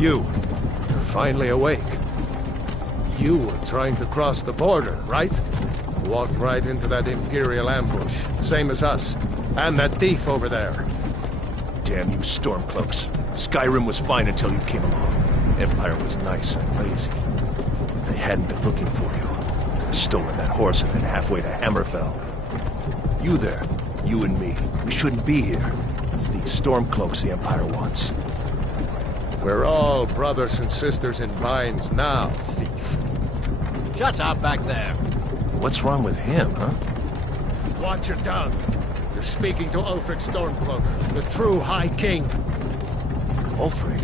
You're finally awake. You were trying to cross the border, right? Walked right into that Imperial ambush, same as us. And that thief over there. Damn you Stormcloaks. Skyrim was fine until you came along. Empire was nice and lazy. If they hadn't been looking for you, could have stolen that horse and been halfway to Hammerfell. You there, you and me, we shouldn't be here. It's these Stormcloaks the Empire wants. We're all brothers and sisters in binds now, thief. Shut up back there. What's wrong with him, huh? Watch your tongue. You're speaking to Ulfric Stormcloak, the true High King. Ulfric?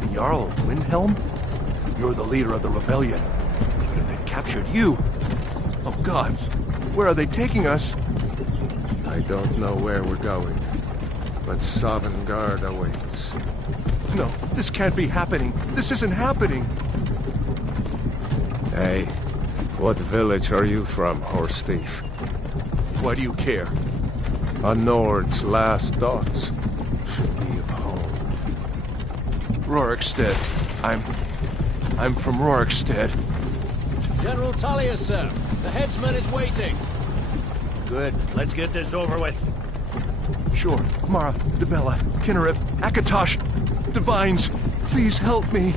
The Jarl of Windhelm? You're the leader of the rebellion. What if they captured you? Oh gods, where are they taking us? I don't know where we're going, but Sovngarde awaits. No, this can't be happening. This isn't happening. Hey, what village are you from, horse thief? Why do you care? A Nord's last thoughts should be of home. Rorikstead. I'm from Rorikstead. General Tullius, sir. The headsman is waiting. Good. Let's get this over with. Sure. Mara, Dibella, Kinnereth, Akatosh, Divines, please help me.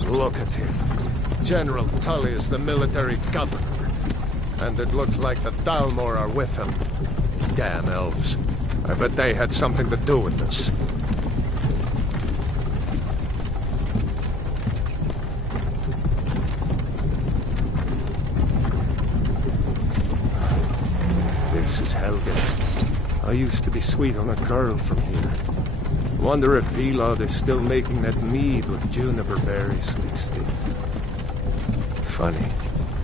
Look at him. General Tullius, the military governor. And it looks like the Dalmor are with him. Damn elves. I bet they had something to do with this. This is Helgen. I used to be sweet on a girl from here. Wonder if Vilod is still making that mead with juniper berries mixed in. Funny,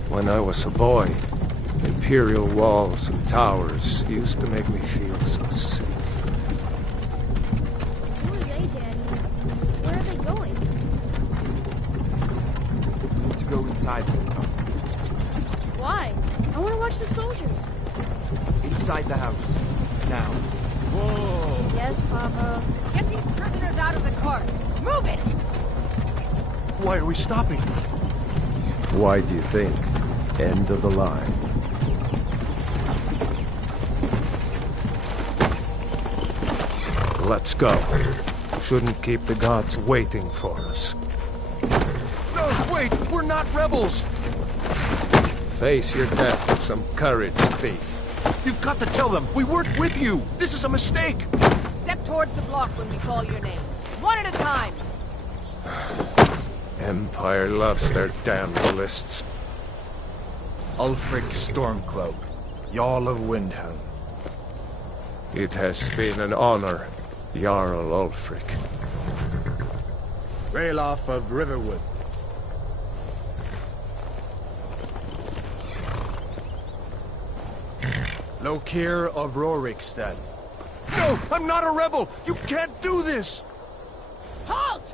when I was a boy, Imperial walls and towers used to make me feel so safe. Who are they, Daddy? Where are they going? We need to go inside. Why? I want to watch the soldiers. Inside the house. Now. Whoa! Yes, Papa. Get these prisoners out of the carts. Move it! Why are we stopping? Why do you think? End of the line. Let's go. Shouldn't keep the gods waiting for us. No, wait! We're not rebels! Face your death with some courage, thief. You've got to tell them! We weren't with you! This is a mistake! Step towards the block when we call your name. One at a time. Empire loves their damn lists. Ulfric Stormcloak, Jarl of Windhelm. It has been an honor, Jarl Ulfric. Ralof of Riverwood. Lokir of Rorikstead. No! I'm not a rebel! You can't do this! Halt!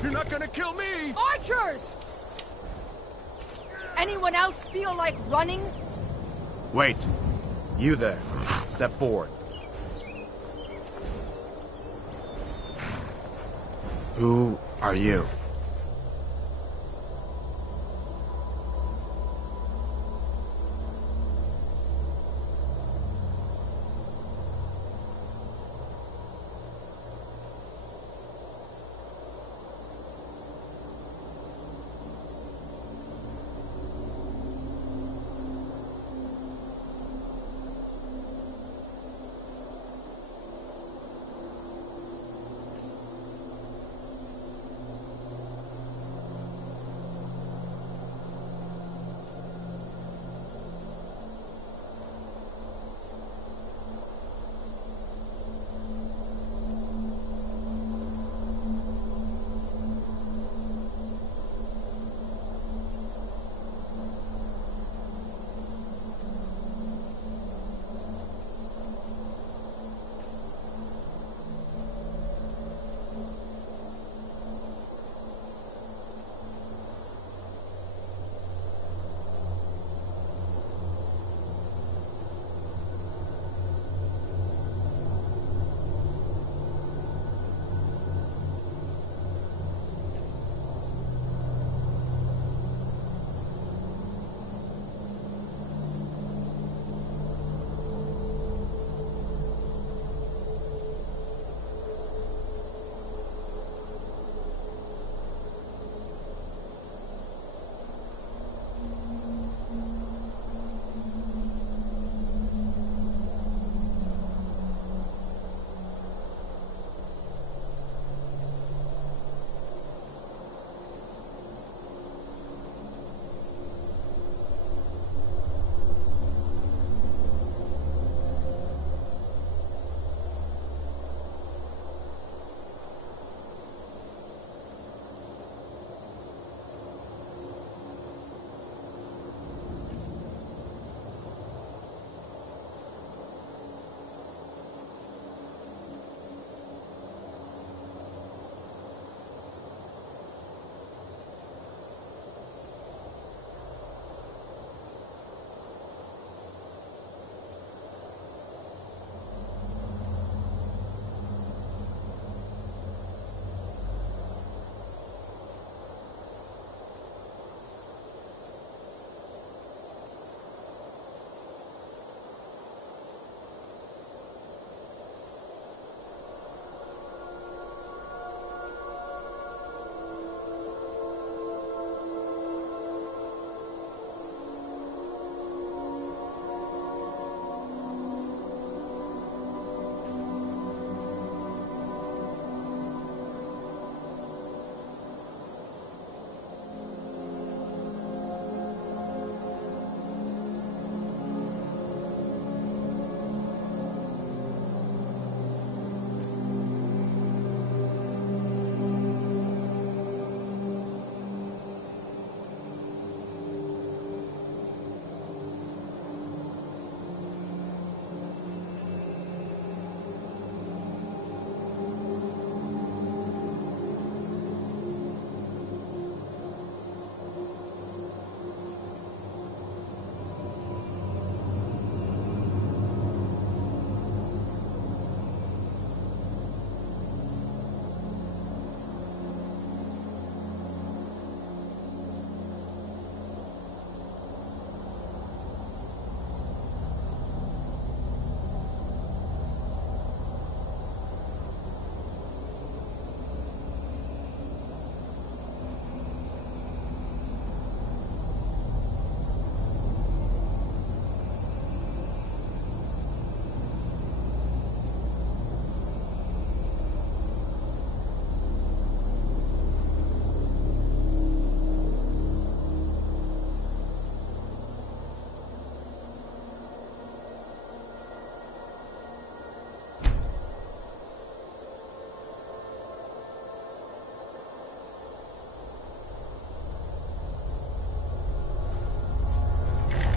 You're not gonna kill me! Archers! Anyone else feel like running? Wait. You there. Step forward. Who are you?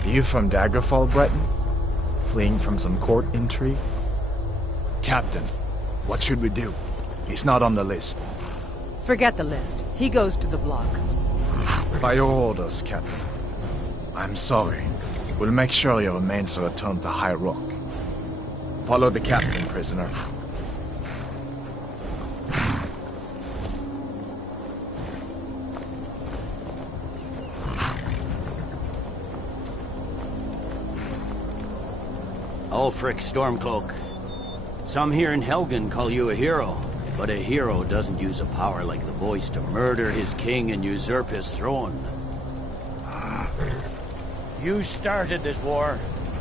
You from Daggerfall, Breton? Fleeing from some court intrigue? Captain, what should we do? He's not on the list. Forget the list. He goes to the block. By your orders, Captain. I'm sorry. We'll make sure your remains are returned to High Rock. Follow the captain, prisoner. Ulfric Stormcloak. Some here in Helgen call you a hero, but a hero doesn't use a power like the voice to murder his king and usurp his throne. You started this war,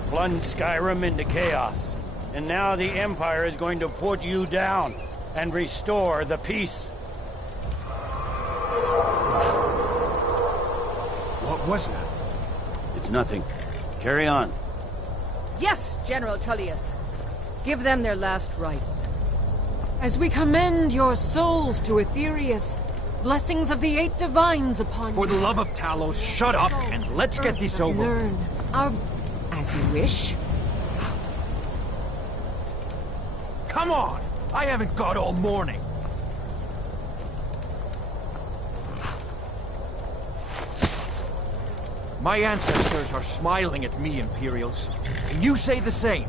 plunged Skyrim into chaos, and now the Empire is going to put you down and restore the peace. What was that? It's nothing. Carry on. Yes, General Tullius. Give them their last rites. As we commend your souls to Aetherius, blessings of the eight divines upon you. For the love of Talos, shut up and let's get this over. Learn our... as you wish. Come on! I haven't got all morning. My ancestors are smiling at me, Imperials. Can you say the same?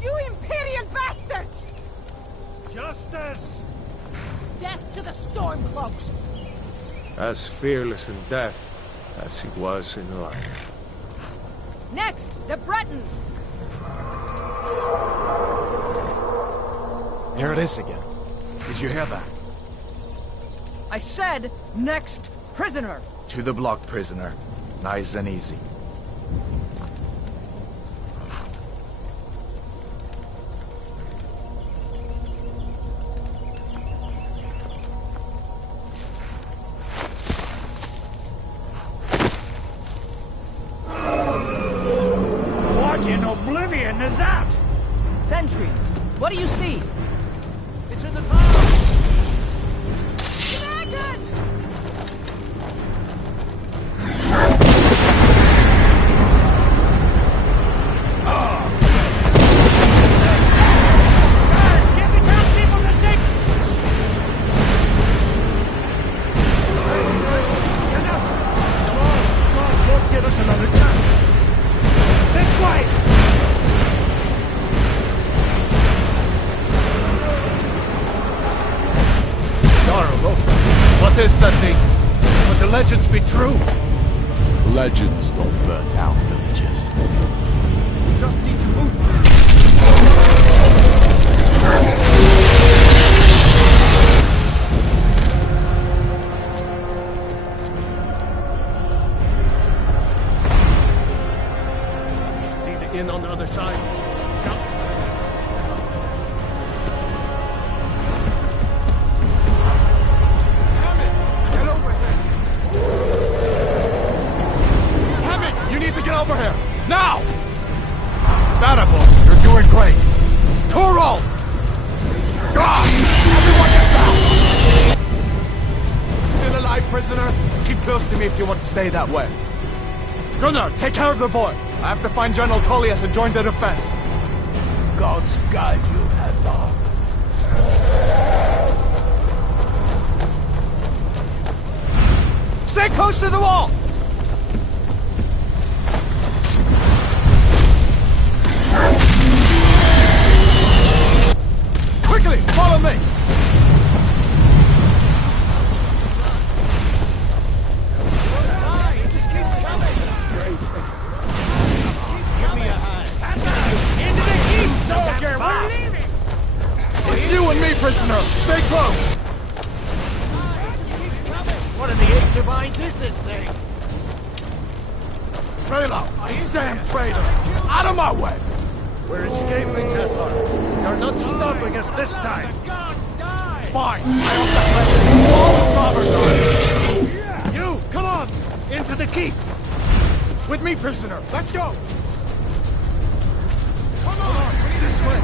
You Imperial bastards! Justice! Death to the Stormcloaks! As fearless in death as he was in life. Next, the Breton! Here it is again. Did you hear that? I said, next prisoner! To the block, prisoner. Nice and easy. What in oblivion is that? Sentries, what do you see? It's in the car! Dragon! Give us another chance. This way! Darrow, what is that thing? Could the legends be true? Legends don't burn down villages. Just need to move. See the inn on the other side? Jump. Get over here! Hammond, you need to get over here! Now! That boy, you're doing great! Turo! God! Everyone get down! Still alive, prisoner? Keep close to me if you want to stay that way. Gunnar, take care of the boy. I have to find General Tullius and join the defense. God's guide you, Hadvar. Stay close to the wall! Quickly, follow me! It just keeps coming! Give me a hand. Into the heat, soldier! We're leaving! It's you and me, prisoner! Stay close! What in the eight divines is this thing? Raylo, you damn traitor! Out of my way! We're escaping, Hadvar. You're not stopping us this time. The gods die! Fine! I hope that lets all the sovereign die! You, come on! Into the keep! With me, prisoner! Let's go! Come on! This way!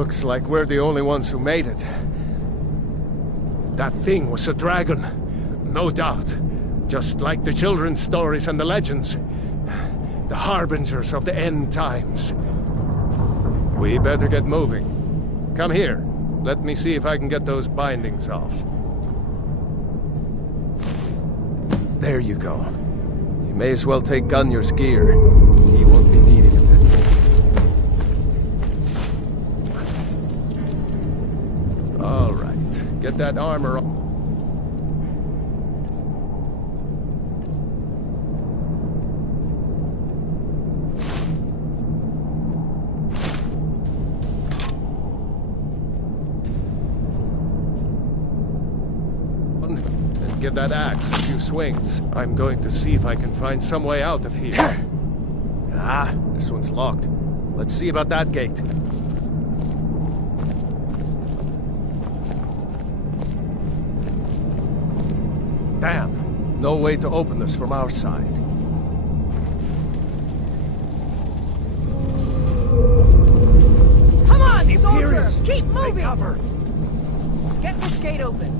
Looks like we're the only ones who made it. That thing was a dragon, no doubt. Just like the children's stories and the legends. The harbingers of the end times. We better get moving. Come here. Let me see if I can get those bindings off. There you go. You may as well take Gunyar's gear. He won't be needing it. All right. Get that armor on. Give that axe a few swings. I'm going to see if I can find some way out of here. Ah, this one's locked. Let's see about that gate. Damn, no way to open this from our side. Come on, The soldier! Imperials! Keep moving! Take cover! Get this gate open.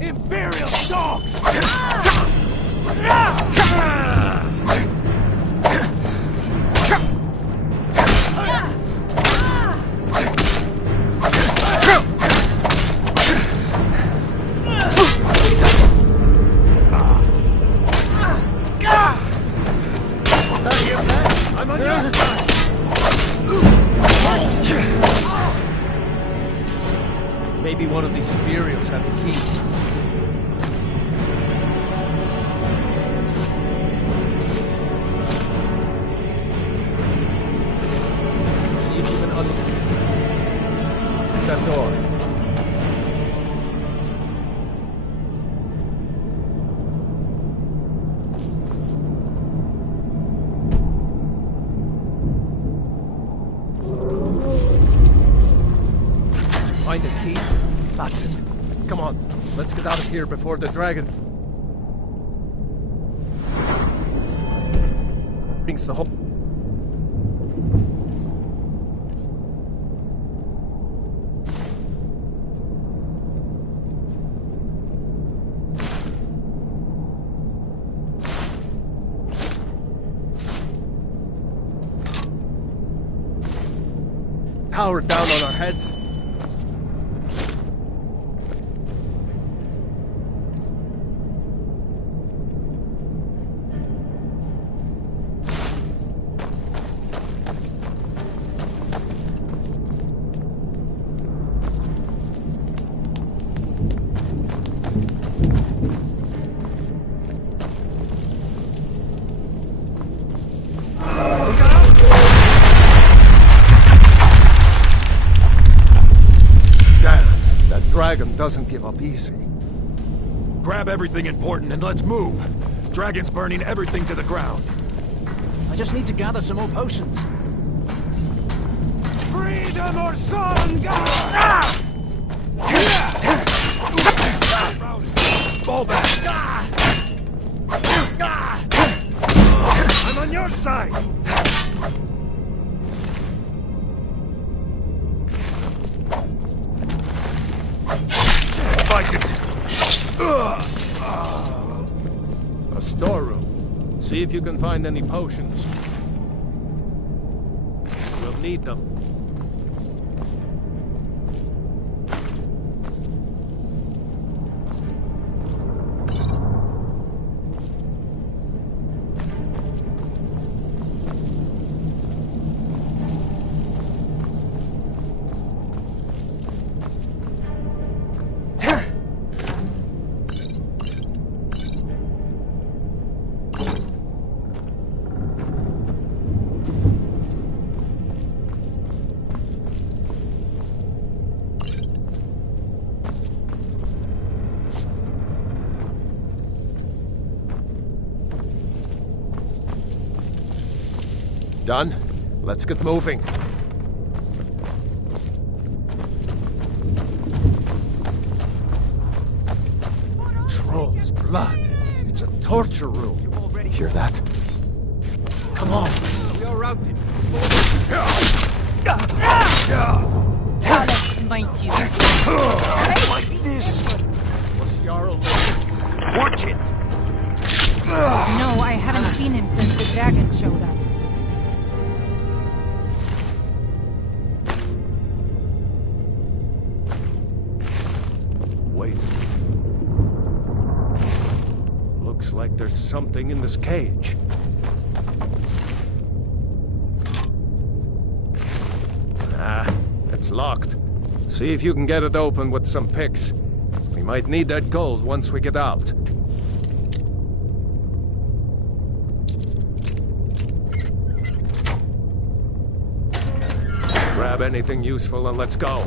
Imperial dogs! I'm on your side! Maybe one of these Imperials had the key. See if you can unlock that door. Find a key? That's it. Come on, let's get out of here before the dragon brings the whole... Power down on our heads. Dragon doesn't give up easy. Grab everything important and let's move. Dragon's burning everything to the ground. I just need to gather some more potions. Freedom or Songa! Fall back! I'm on your side! A storeroom. See if you can find any potions. We'll need them. Done? Let's get moving. Troll's blood. It's a torture room. Hear that? Come on. We are routed. Let's smite you. Like this. Was Jarl watch it. No, I haven't seen him since the dragon showed up. Wait. Looks like there's something in this cage. Ah, it's locked. See if you can get it open with some picks. We might need that gold once we get out. Grab anything useful and let's go.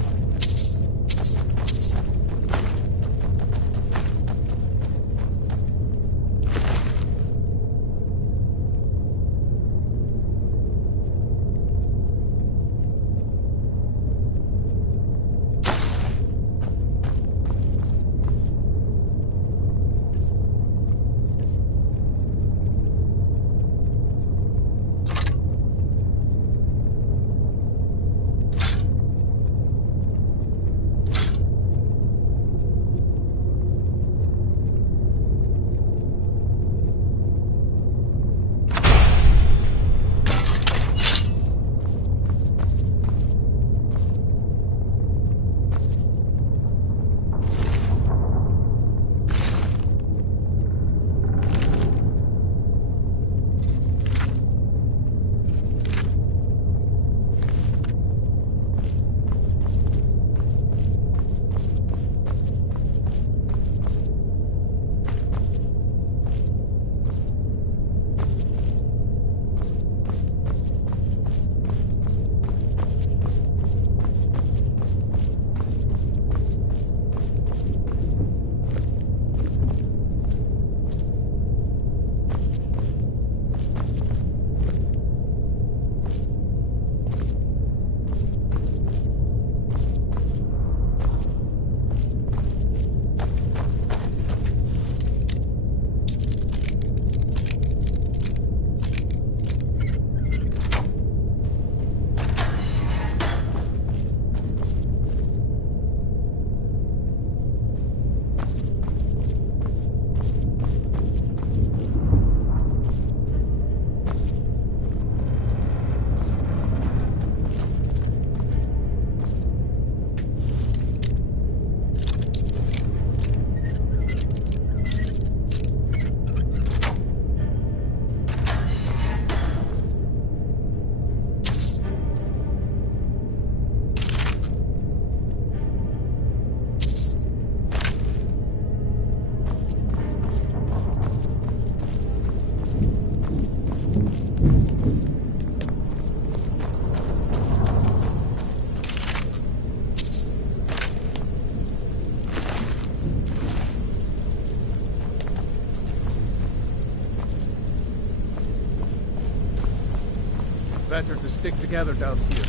Better to stick together down here.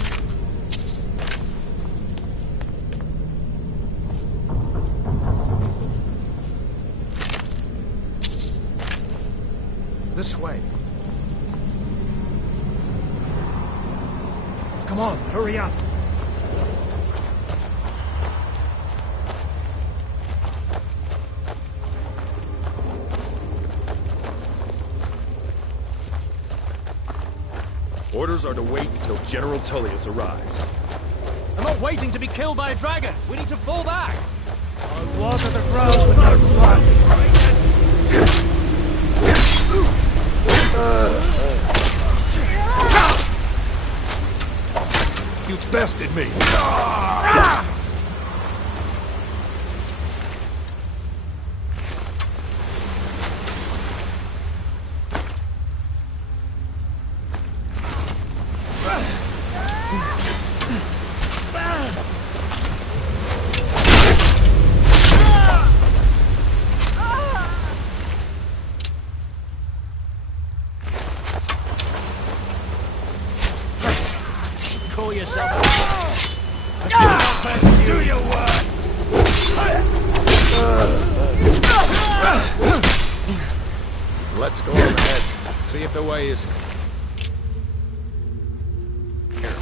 This way. Come on, hurry up. Orders are to wait until General Tullius arrives. I'm not waiting to be killed by a dragon. We need to fall back. I'll water the ground with our blood. You bested me! Call yourself a do your worst! Let's go on ahead. See if the way is... here.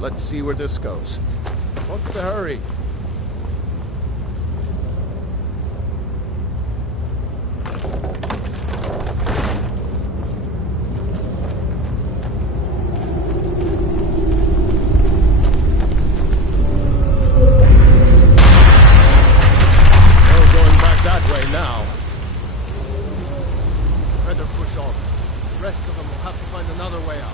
Let's see where this goes. What's the hurry? Now. Better push on. The rest of them will have to find another way out.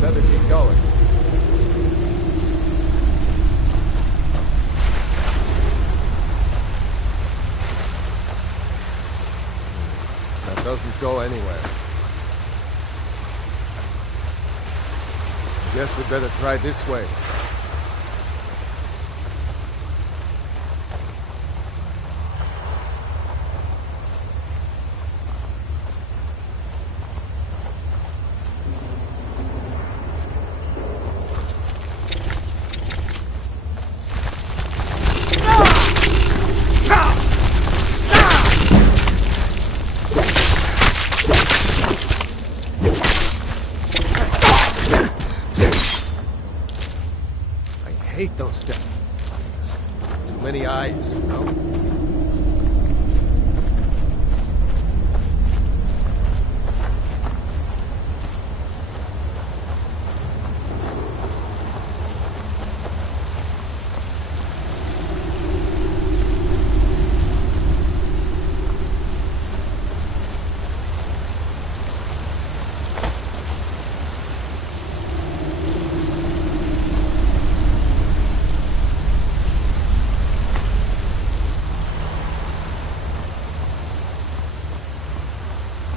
Better keep going. That doesn't go anywhere. Guess we'd better try this way. I hate those things. Too many eyes, no?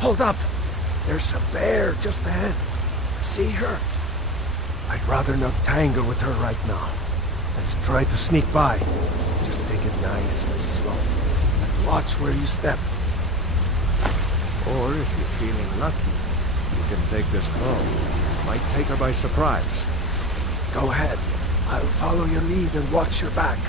Hold up! There's a bear just ahead. See her? I'd rather not tangle with her right now. Let's try to sneak by. Just take it nice and slow. And watch where you step. Or if you're feeling lucky, you can take this bow. Might take her by surprise. Go ahead. I'll follow your lead and watch your back.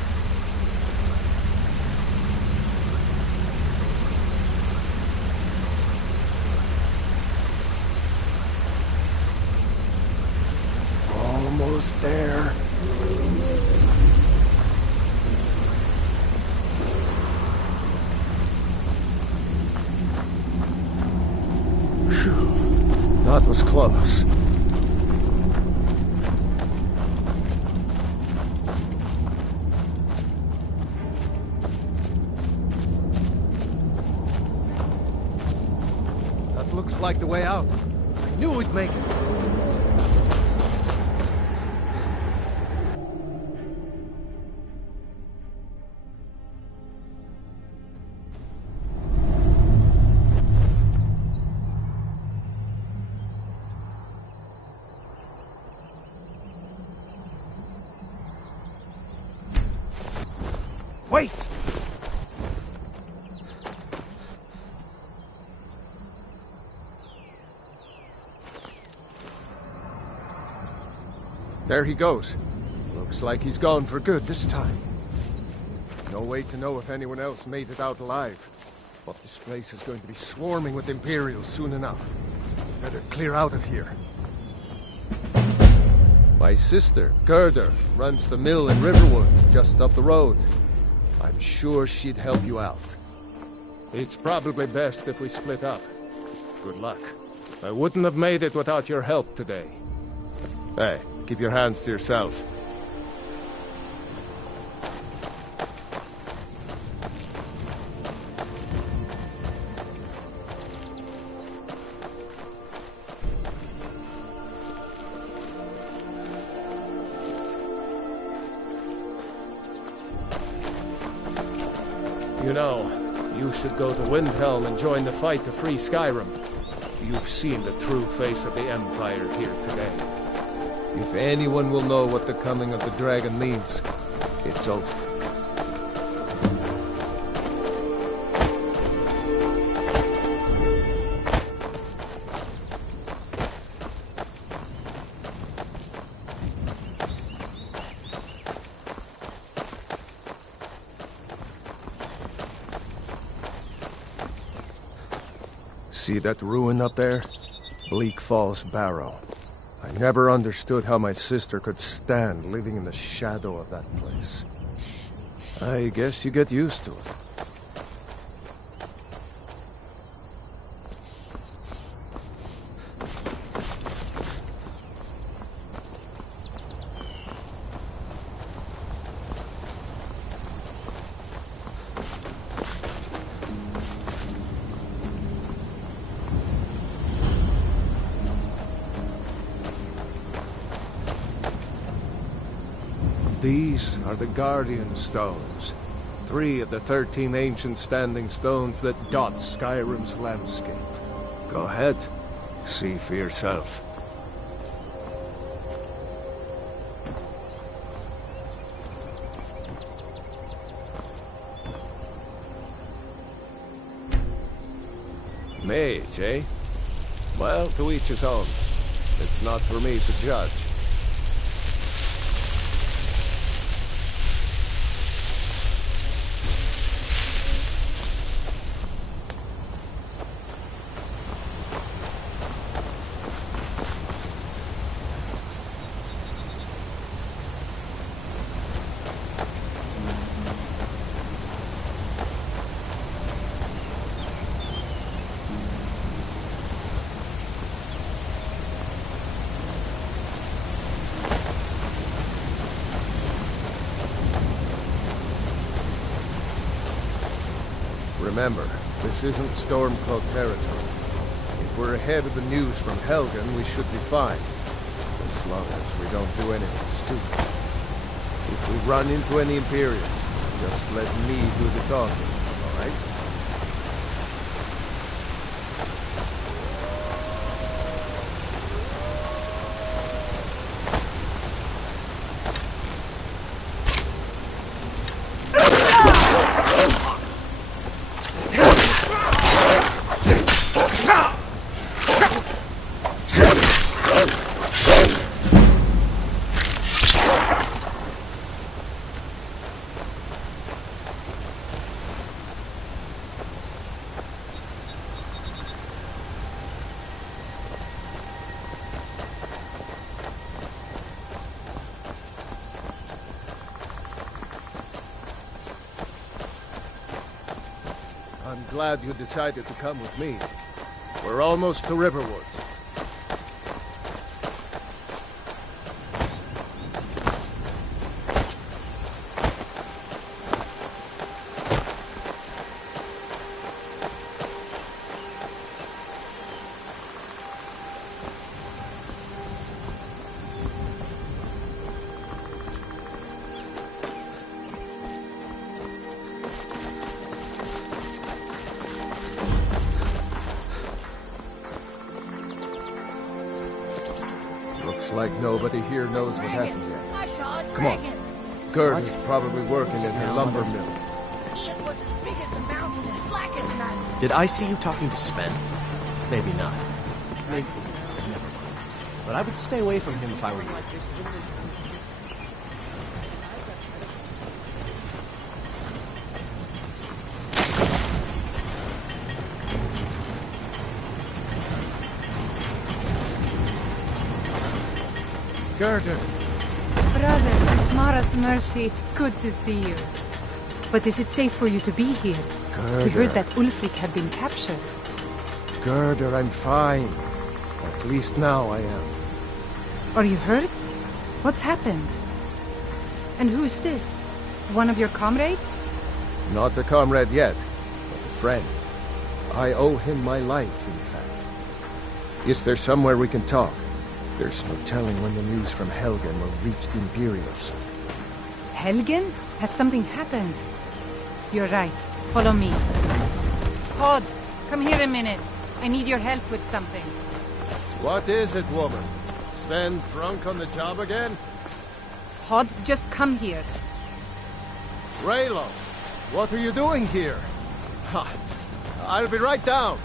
Almost there. Phew. That was close. That looks like the way out. I knew we'd make it. Wait! There he goes. Looks like he's gone for good this time. No way to know if anyone else made it out alive. But this place is going to be swarming with Imperials soon enough. Better clear out of here. My sister, Gerda, runs the mill in Riverwood, just up the road. I'm sure she'd help you out. It's probably best if we split up. Good luck. I wouldn't have made it without your help today. Hey, keep your hands to yourself. You know, you should go to Windhelm and join the fight to free Skyrim. You've seen the true face of the Empire here today. If anyone will know what the coming of the dragon means, it's Ulf. See that ruin up there? Bleak Falls Barrow. I never understood how my sister could stand living in the shadow of that place. I guess you get used to it. These are the Guardian Stones. 3 of the 13 ancient standing stones that dot Skyrim's landscape. Go ahead. See for yourself. Mage, eh? Well, to each his own. It's not for me to judge. Remember, this isn't Stormcloak territory. If we're ahead of the news from Helgen, we should be fine. As long as we don't do anything stupid. If we run into any Imperials, just let me do the talking, alright? I'm glad you decided to come with me. We're almost to Riverwood. Looks like nobody here knows what happened yet. Come on. Gerda's probably working in her lumber mill. It was as big as the mountain and black as night. Did I see you talking to Sven? Maybe not. Maybe. Never mind. But I would stay away from him if I were you. Gerda. Brother, Mara's mercy, it's good to see you. But is it safe for you to be here? Gerda. We heard that Ulfric had been captured. Gerda, I'm fine. At least now I am. Are you hurt? What's happened? And who is this? One of your comrades? Not a comrade yet, but a friend. I owe him my life, in fact. Is there somewhere we can talk? There's no telling when the news from Helgen will reach the Imperials. Helgen? Has something happened? You're right. Follow me. Hod, come here a minute. I need your help with something. What is it, woman? Sven drunk on the job again? Hod, just come here. Raylo, what are you doing here? Ha, I'll be right down.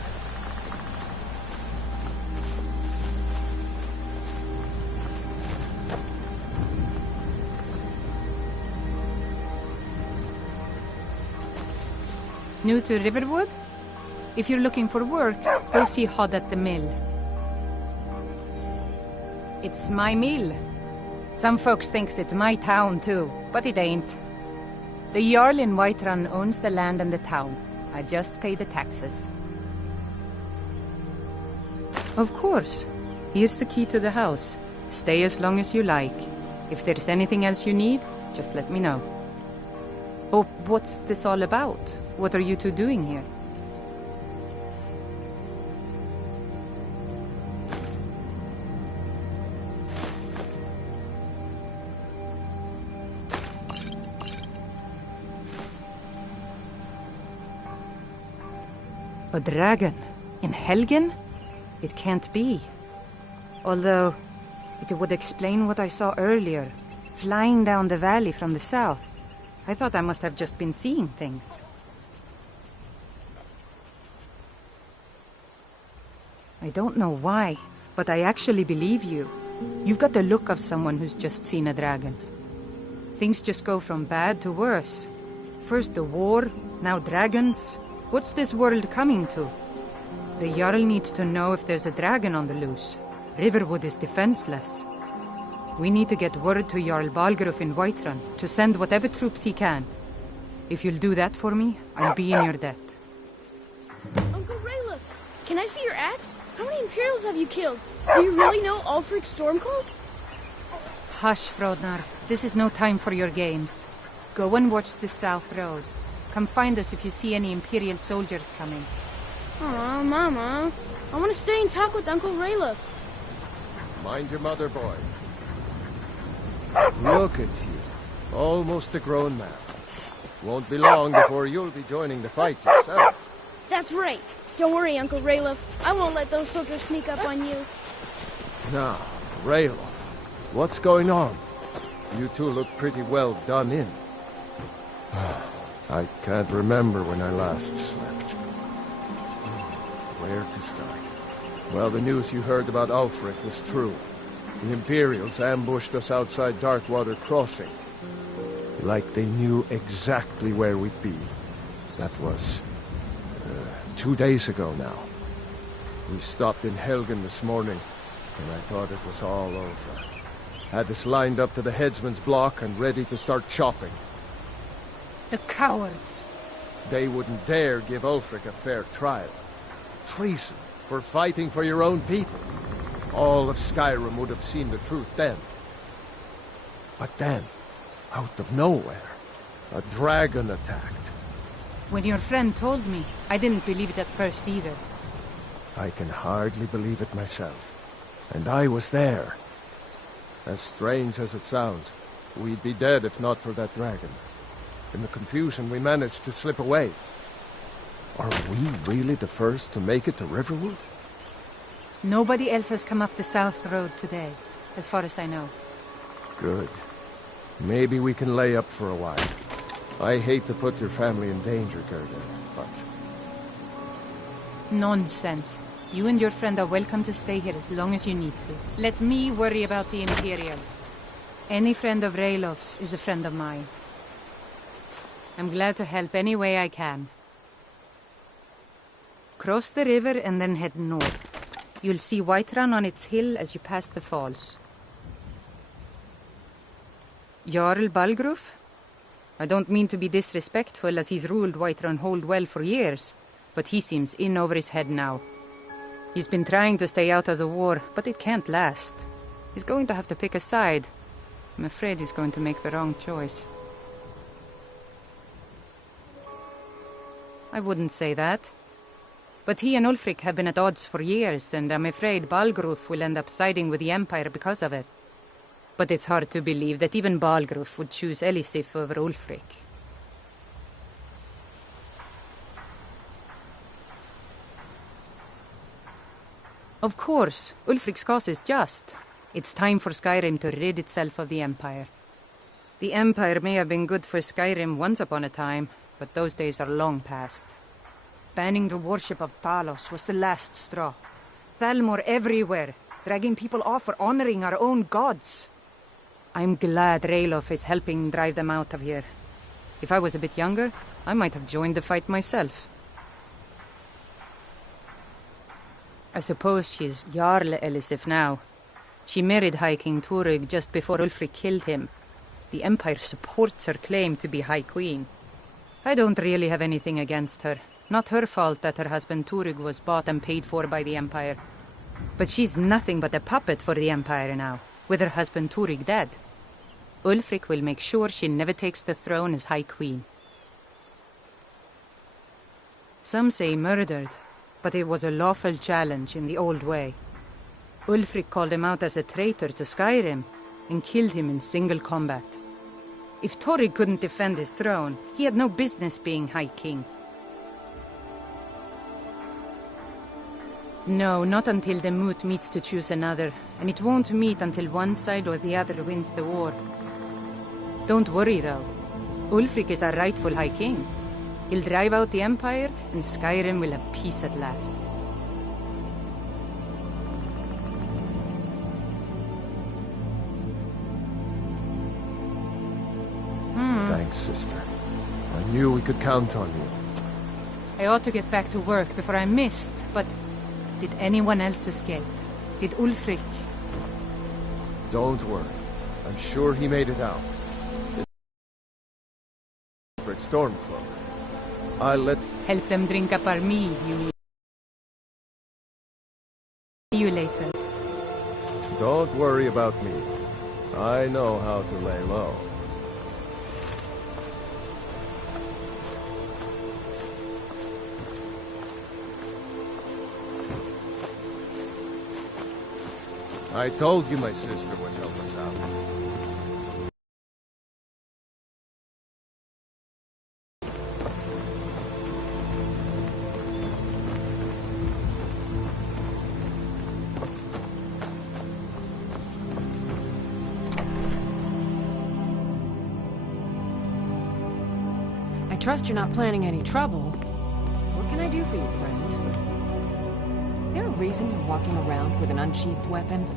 New to Riverwood? If you're looking for work, go see Hod at the mill. It's my mill. Some folks thinks it's my town too, but it ain't. The Jarl in Whiterun owns the land and the town. I just pay the taxes. Of course. Here's the key to the house. Stay as long as you like. If there's anything else you need, just let me know. Oh, what's this all about? What are you two doing here? A dragon? In Helgen? It can't be. Although, it would explain what I saw earlier, flying down the valley from the south. I thought I must have just been seeing things. I don't know why, but I actually believe you. You've got the look of someone who's just seen a dragon. Things just go from bad to worse. First the war, now dragons. What's this world coming to? The Jarl needs to know if there's a dragon on the loose. Riverwood is defenseless. We need to get word to Jarl Balgruuf in Whiterun to send whatever troops he can. If you'll do that for me, I'll be in your debt. Uncle Rayla, can I see your axe? How many Imperials have you killed? Do you really know Ulfric Stormcloak? Hush, Frodnar. This is no time for your games. Go and watch the South Road. Come find us if you see any Imperial soldiers coming. Aw, Mama. I want to stay and talk with Uncle Rayla. Mind your mother, boy. Look at you. Almost a grown man. Won't be long before you'll be joining the fight yourself. That's right. Don't worry, Uncle Rayla. I won't let those soldiers sneak up on you. Now, Raylo, what's going on? You two look pretty well done in. I can't remember when I last slept. Where to start? Well, the news you heard about Ulfric was true. The Imperials ambushed us outside Darkwater Crossing. Like they knew exactly where we'd be. That was 2 days ago now. We stopped in Helgen this morning, and I thought it was all over. Had us lined up to the headsman's block and ready to start chopping. The cowards! They wouldn't dare give Ulfric a fair trial. Treason for fighting for your own people. All of Skyrim would have seen the truth then. But then, out of nowhere, a dragon attacked. When your friend told me, I didn't believe it at first either. I can hardly believe it myself. And I was there. As strange as it sounds, we'd be dead if not for that dragon. In the confusion, we managed to slip away. Are we really the first to make it to Riverwood? Nobody else has come up the South Road today, as far as I know. Good. Maybe we can lay up for a while. I hate to put your family in danger, Gerda, but... Nonsense. You and your friend are welcome to stay here as long as you need to. Let me worry about the Imperials. Any friend of Raylof's is a friend of mine. I'm glad to help any way I can. Cross the river and then head north. You'll see Whiterun on its hill as you pass the falls. Jarl Balgruf? I don't mean to be disrespectful, as he's ruled Whiterun Holdwell for years, but he seems in over his head now. He's been trying to stay out of the war, but it can't last. He's going to have to pick a side. I'm afraid he's going to make the wrong choice. I wouldn't say that. But he and Ulfric have been at odds for years, and I'm afraid Balgruf will end up siding with the Empire because of it. But it's hard to believe that even Balgruf would choose Elisif over Ulfric. Of course, Ulfric's cause is just. It's time for Skyrim to rid itself of the Empire. The Empire may have been good for Skyrim once upon a time, but those days are long past. Banning the worship of Talos was the last straw. Thalmor everywhere, dragging people off for honoring our own gods. I'm glad Ralof is helping drive them out of here. If I was a bit younger, I might have joined the fight myself. I suppose she's Jarl Elisif now. She married High King Turug just before Ulfric killed him. The Empire supports her claim to be High Queen. I don't really have anything against her. Not her fault that her husband Turug was bought and paid for by the Empire. But she's nothing but a puppet for the Empire now, with her husband Turug dead. Ulfric will make sure she never takes the throne as High Queen. Some say murdered, but it was a lawful challenge in the old way. Ulfric called him out as a traitor to Skyrim, and killed him in single combat. If Turug couldn't defend his throne, he had no business being High King. No, not until the moot meets to choose another, and it won't meet until one side or the other wins the war. Don't worry, though. Ulfric is our rightful High King. He'll drive out the Empire, and Skyrim will have peace at last. Thanks, sister. I knew we could count on you. I ought to get back to work before I missed, but... Did anyone else escape? Did Ulfric? Don't worry. I'm sure he made it out. For Stormcloak. I'll let... Help them drink up our mead, you mean? See you later. Don't worry about me. I know how to lay low. I told you my sister would help us out. I trust you're not planning any trouble. What can I do for you, friend? Is there a reason you're walking around with an unsheathed weapon?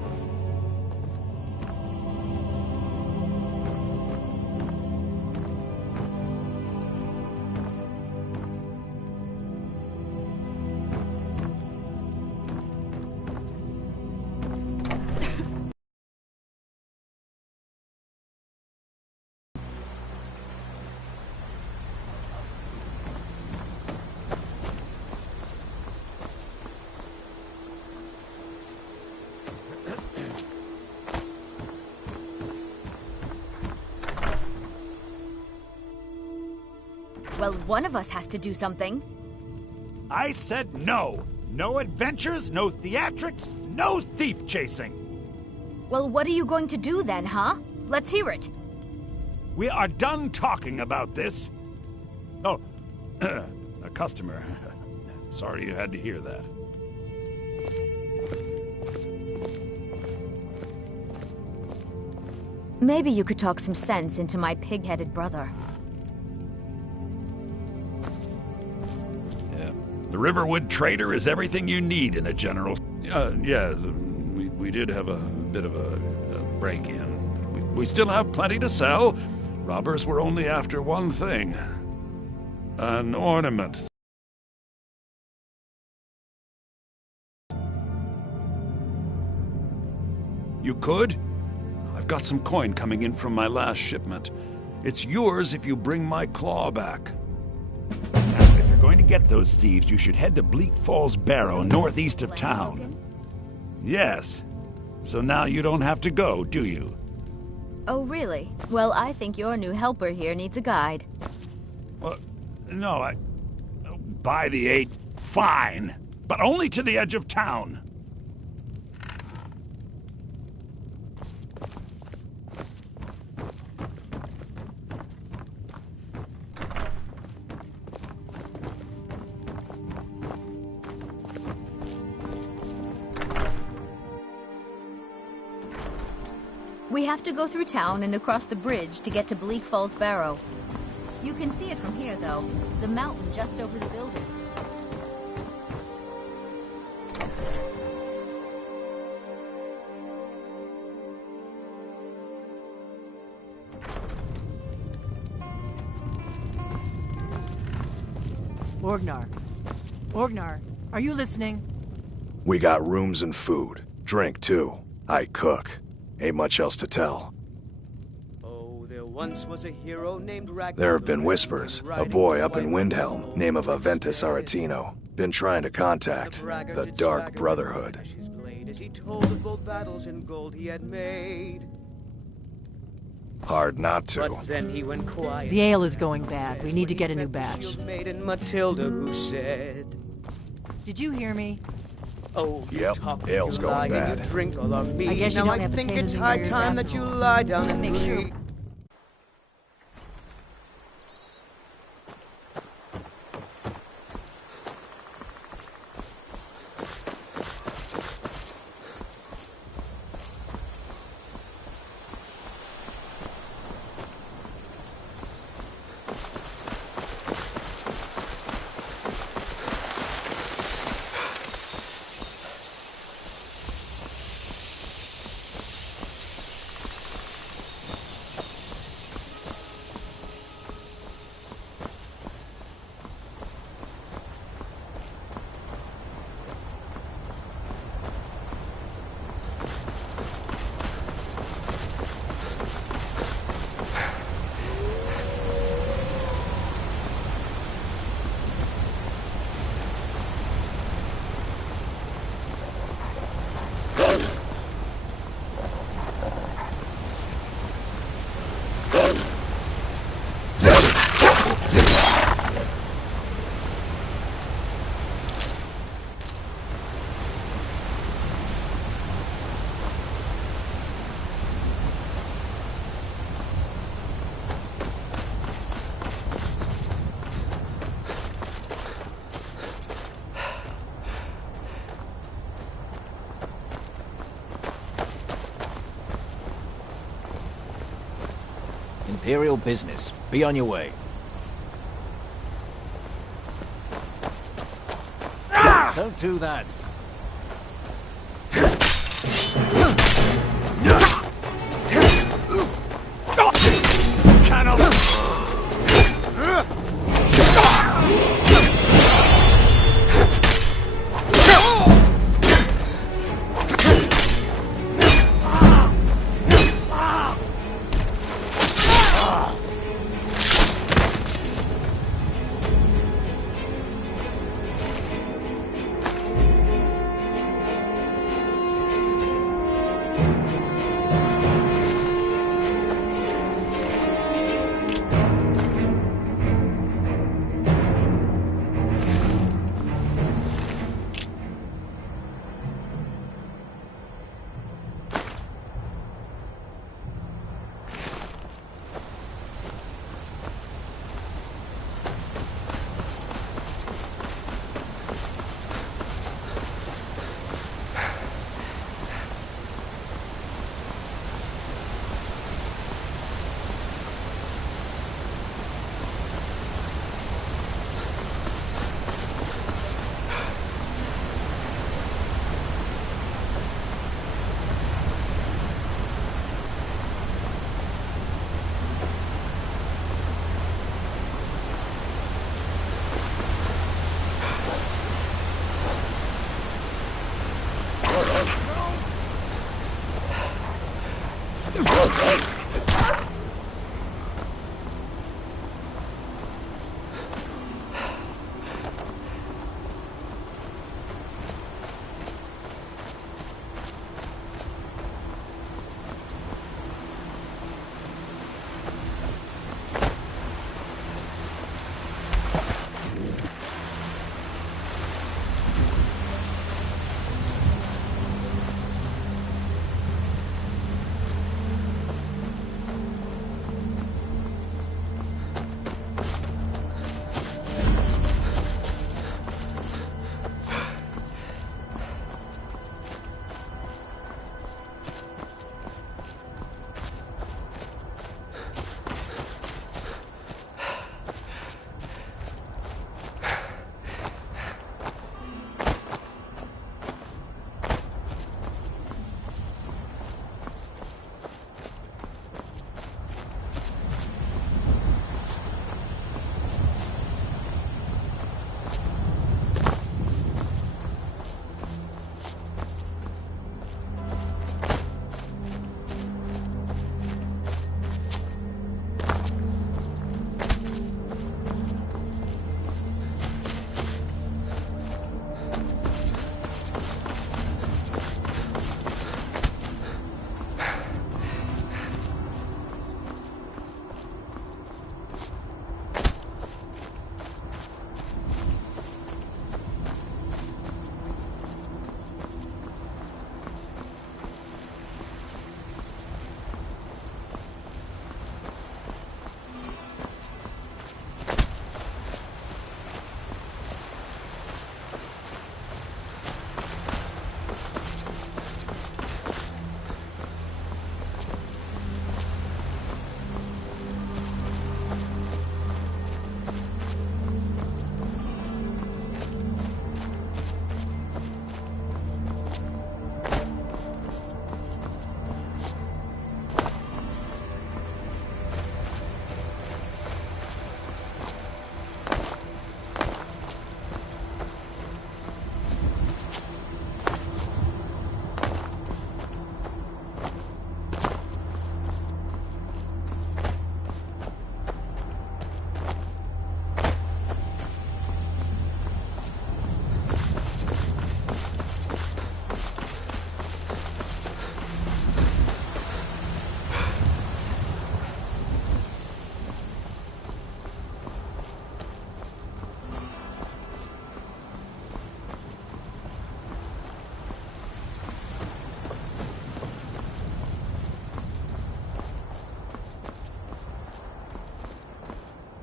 Well, one of us has to do something. I said no. No adventures, no theatrics, no thief chasing. Well, what are you going to do then, huh? Let's hear it. We are done talking about this. Oh, a customer. Sorry you had to hear that. Maybe you could talk some sense into my pig-headed brother. The Riverwood Trader is everything you need in a general... yeah, we did have a bit of a break-in. We still have plenty to sell. Robbers were only after one thing. An ornament. You could? I've got some coin coming in from my last shipment. It's yours if you bring my claw back. Now, if you're going to get those thieves, you should head to Bleak Falls Barrow, northeast of town. Yes. So now you don't have to go, do you? Oh, really? Well, I think your new helper here needs a guide. Well, no, by the 8, fine. But only to the edge of town. We have to go through town and across the bridge to get to Bleak Falls Barrow. You can see it from here, though. The mountain just over the buildings. Orgnar, are you listening? We got rooms and food. Drink, too. I cook. Ain't much else to tell. Oh, there once was a hero named Ragnar. There have been whispers. A boy up in Windhelm, name of Aventus Aretino, been trying to contact the Dark Brotherhood. As he told of bold battles and gold he had made. Hard not to. But then he went quiet. The ale is going bad. We need to get a new batch. Maiden Matilda who said, Did you hear me? Oh, yep, ale's going bad. Drink all of me. I guess you now don't have think potatoes it's in high your time that you bathroom. lie down and Make sure. breathe. Imperial business. Be on your way. Don't do that.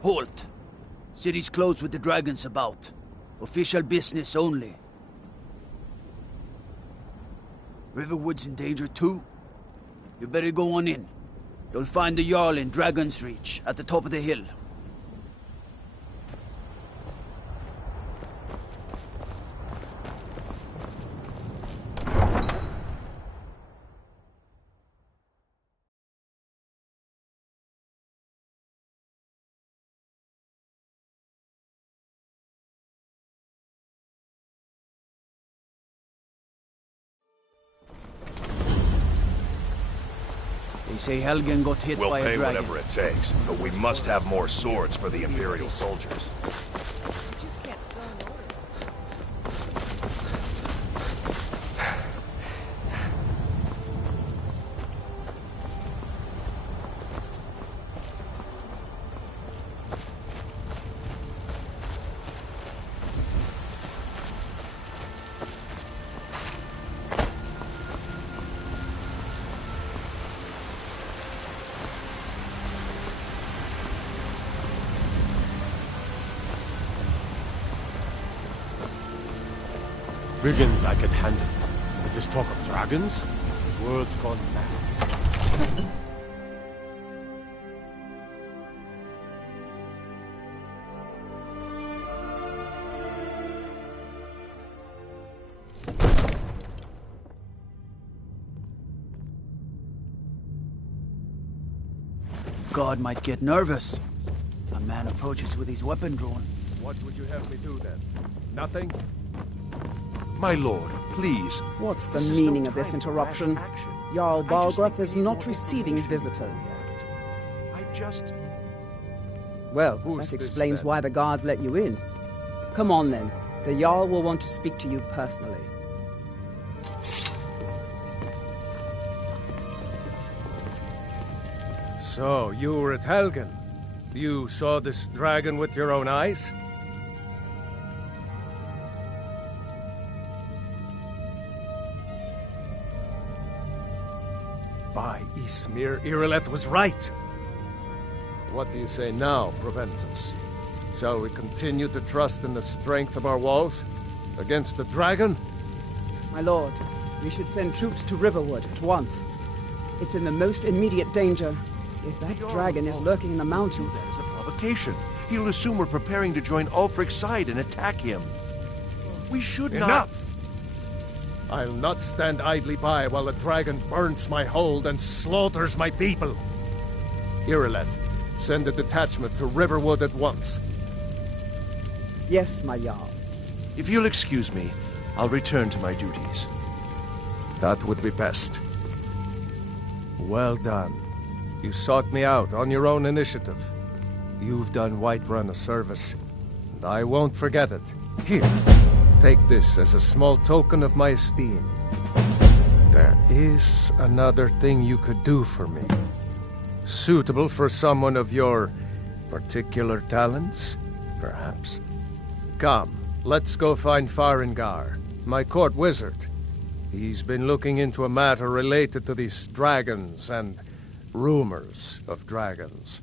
Halt! City's closed with the dragons about. Official business only. Riverwood's in danger too? You better go on in. You'll find the Jarl in Dragon's Reach, at the top of the hill. They say Helgen got hit We'll by a pay dragon. whatever it takes, but we must have more swords for the Imperial soldiers. Brigands I can handle. But this talk of dragons? The world's gone mad. God might get nervous. A man approaches with his weapon drawn. What would you have me do then? Nothing? My lord, please. What's the meaning of this interruption? Jarl Balgruuf is not receiving visitors. Well, that explains why the guards let you in. Come on then. The Jarl will want to speak to you personally. So, you were at Helgen. You saw this dragon with your own eyes? By Ysmir, Irileth was right. What do you say now, Proventus? Shall we continue to trust in the strength of our walls against the dragon? My lord, we should send troops to Riverwood at once. It's in the most immediate danger. If that dragon is lurking in the mountains... That is a provocation. He'll assume we're preparing to join Ulfric's side and attack him. We should not... Enough! I'll not stand idly by while the dragon burns my hold and slaughters my people. Irileth, send a detachment to Riverwood at once. Yes, my Jarl. If you'll excuse me, I'll return to my duties. That would be best. Well done. You sought me out on your own initiative. You've done Whiterun a service, and I won't forget it. Here, take this as a small token of my esteem. There is another thing you could do for me. Suitable for someone of your particular talents, perhaps. Come, let's go find Farengar, my court wizard. He's been looking into a matter related to these dragons and rumors of dragons.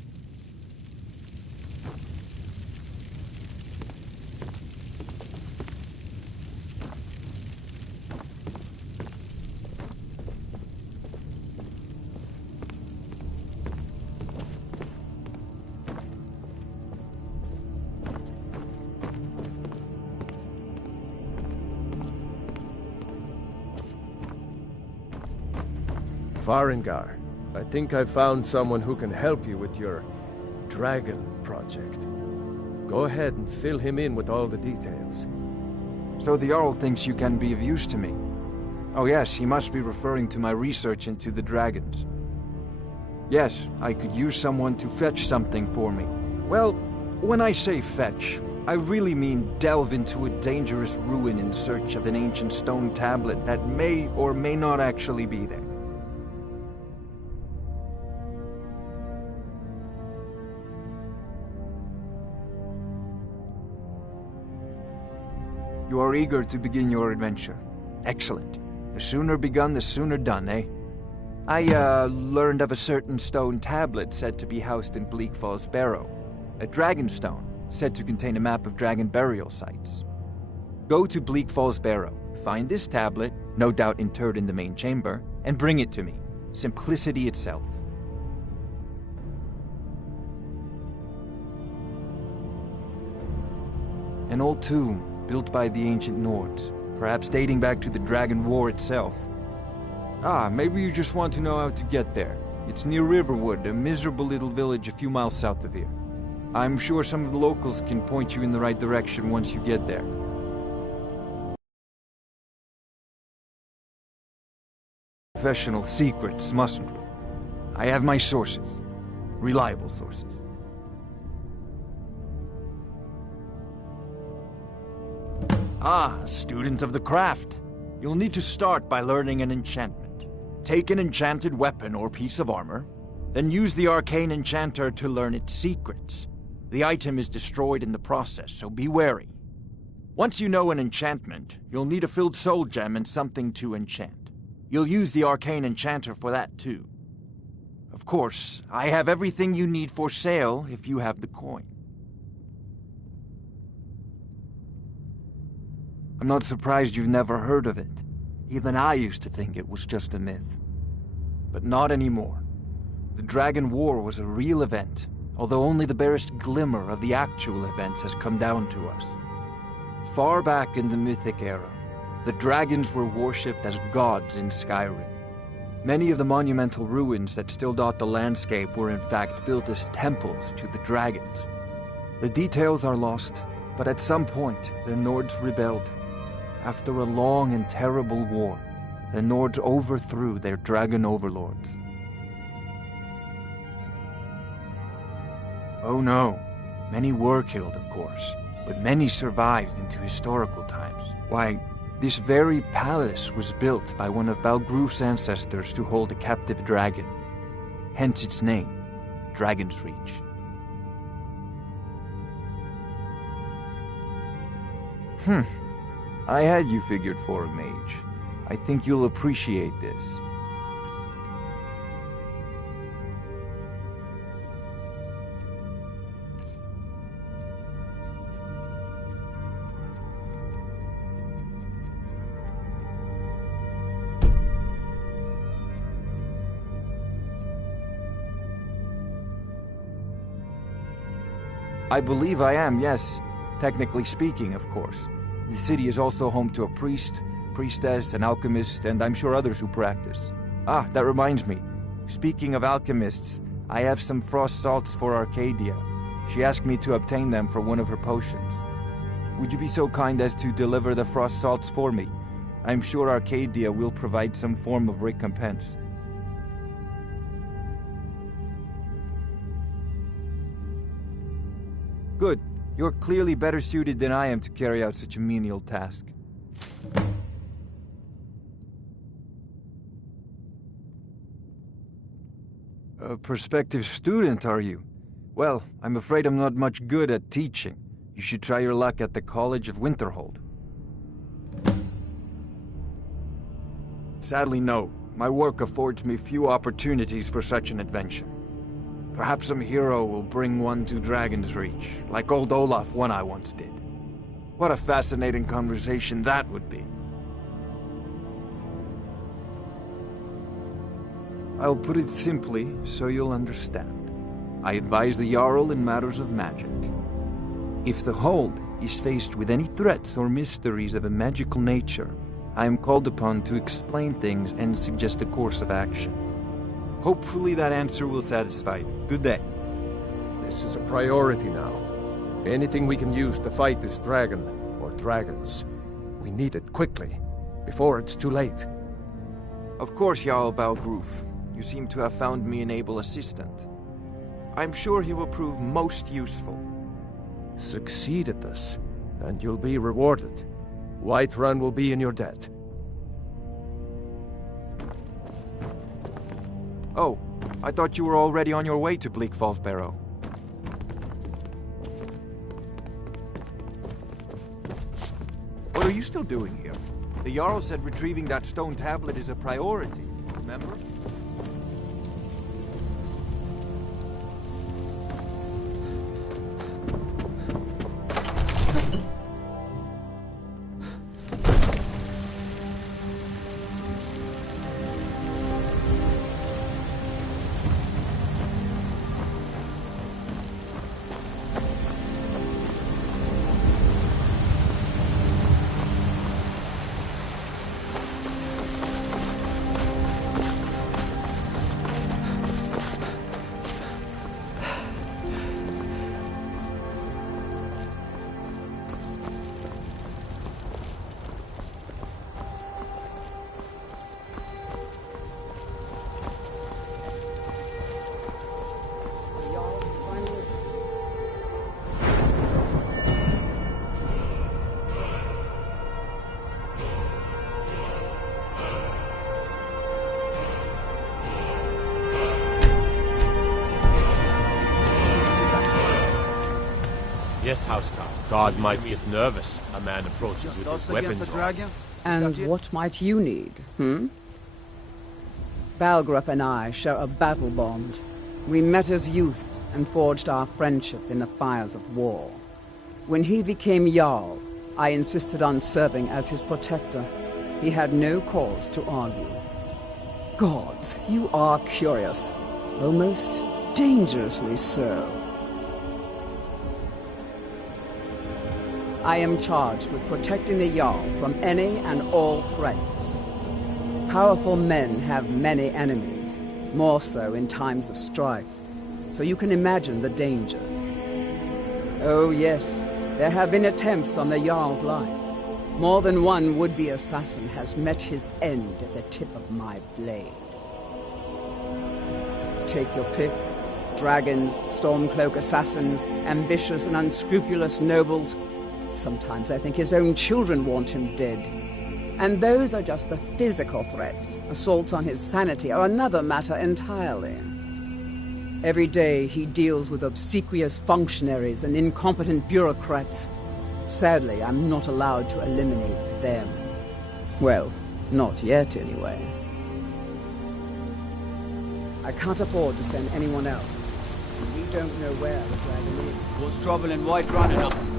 Farengar, I think I've found someone who can help you with your dragon project. Go ahead and fill him in with all the details. So the Jarl thinks you can be of use to me. Oh yes, he must be referring to my research into the dragons. Yes, I could use someone to fetch something for me. Well, when I say fetch, I really mean delve into a dangerous ruin in search of an ancient stone tablet that may or may not actually be there. You are eager to begin your adventure. Excellent. The sooner begun, the sooner done, eh? I, learned of a certain stone tablet said to be housed in Bleak Falls Barrow. A dragon stone, said to contain a map of dragon burial sites. Go to Bleak Falls Barrow, find this tablet, no doubt interred in the main chamber, and bring it to me. Simplicity itself. An old tomb, built by the ancient Nords, perhaps dating back to the Dragon War itself. Ah, maybe you just want to know how to get there. It's near Riverwood, a miserable little village a few miles south of here. I'm sure some of the locals can point you in the right direction once you get there. Professional secrets, mustn't we? I have my sources. Reliable sources. Ah, student of the craft. You'll need to start by learning an enchantment. Take an enchanted weapon or piece of armor, then use the arcane enchanter to learn its secrets. The item is destroyed in the process, so be wary. Once you know an enchantment, you'll need a filled soul gem and something to enchant. You'll use the arcane enchanter for that too. Of course, I have everything you need for sale if you have the coin. I'm not surprised you've never heard of it. Even I used to think it was just a myth. But not anymore. The Dragon War was a real event, although only the barest glimmer of the actual events has come down to us. Far back in the Mythic era, the dragons were worshipped as gods in Skyrim. Many of the monumental ruins that still dot the landscape were in fact built as temples to the dragons. The details are lost, but at some point, the Nords rebelled. After a long and terrible war, the Nords overthrew their dragon overlords. Oh no, many were killed, of course, but many survived into historical times. Why, this very palace was built by one of Balgruf's ancestors to hold a captive dragon. Hence its name, Dragon's Reach. I had you figured for a mage. I think you'll appreciate this. I believe I am, yes. Technically speaking, of course. The city is also home to a priest, priestess, an alchemist, and I'm sure others who practice. Ah, that reminds me. Speaking of alchemists, I have some frost salts for Arcadia. She asked me to obtain them for one of her potions. Would you be so kind as to deliver the frost salts for me? I'm sure Arcadia will provide some form of recompense. Good. You're clearly better suited than I am to carry out such a menial task. A prospective student, are you? Well, I'm afraid I'm not much good at teaching. You should try your luck at the College of Winterhold. Sadly, no. My work affords me few opportunities for such an adventure. Perhaps some hero will bring one to Dragon's Reach, like old Olaf one I once did. What a fascinating conversation that would be. I'll put it simply so you'll understand. I advise the Jarl in matters of magic. If the Hold is faced with any threats or mysteries of a magical nature, I am called upon to explain things and suggest a course of action. Hopefully that answer will satisfy you. Good day. This is a priority now. Anything we can use to fight this dragon, or dragons, we need it quickly, before it's too late. Of course, Jarl Balgruf. You seem to have found me an able assistant. I'm sure he will prove most useful. Succeed at this, and you'll be rewarded. Whiterun will be in your debt. Oh, I thought you were already on your way to Bleak Falls Barrow. What are you still doing here? The Jarl said retrieving that stone tablet is a priority, remember? Yes, Housecarl. God might get nervous. A man approaches with his weapons dragon. And what might you need, Balgrup and I share a battle bond. We met as youths and forged our friendship in the fires of war. When he became Jarl, I insisted on serving as his protector. He had no cause to argue. Gods, you are curious. Almost dangerously so. I am charged with protecting the Jarl from any and all threats. Powerful men have many enemies, more so in times of strife, so you can imagine the dangers. Oh yes, there have been attempts on the Jarl's life. More than one would-be assassin has met his end at the tip of my blade. Take your pick. Dragons, Stormcloak assassins, ambitious and unscrupulous nobles. Sometimes I think his own children want him dead. And those are just the physical threats. Assaults on his sanity are another matter entirely. Every day he deals with obsequious functionaries and incompetent bureaucrats. Sadly, I'm not allowed to eliminate them. Well, not yet, anyway. I can't afford to send anyone else. We don't know where the dragon is. What's trouble in Whiterun enough?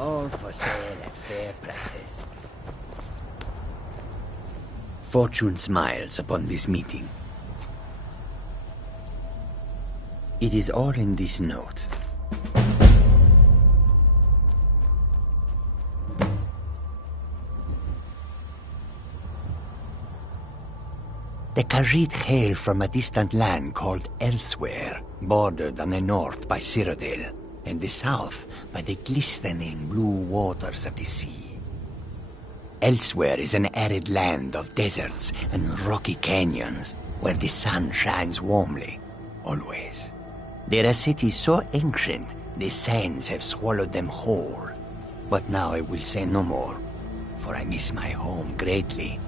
All for sale at fair prices. Fortune smiles upon this meeting. It is all in this note. The Khajiit hail from a distant land called Elsewhere, bordered on the north by Cyrodiil, and the south by the glistening blue waters of the sea. Elsewhere is an arid land of deserts and rocky canyons, where the sun shines warmly, always. There are cities so ancient, the sands have swallowed them whole. But now I will say no more, for I miss my home greatly.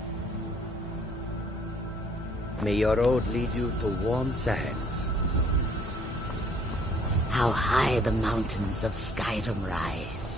May your road lead you to warm sands. How high the mountains of Skyrim rise.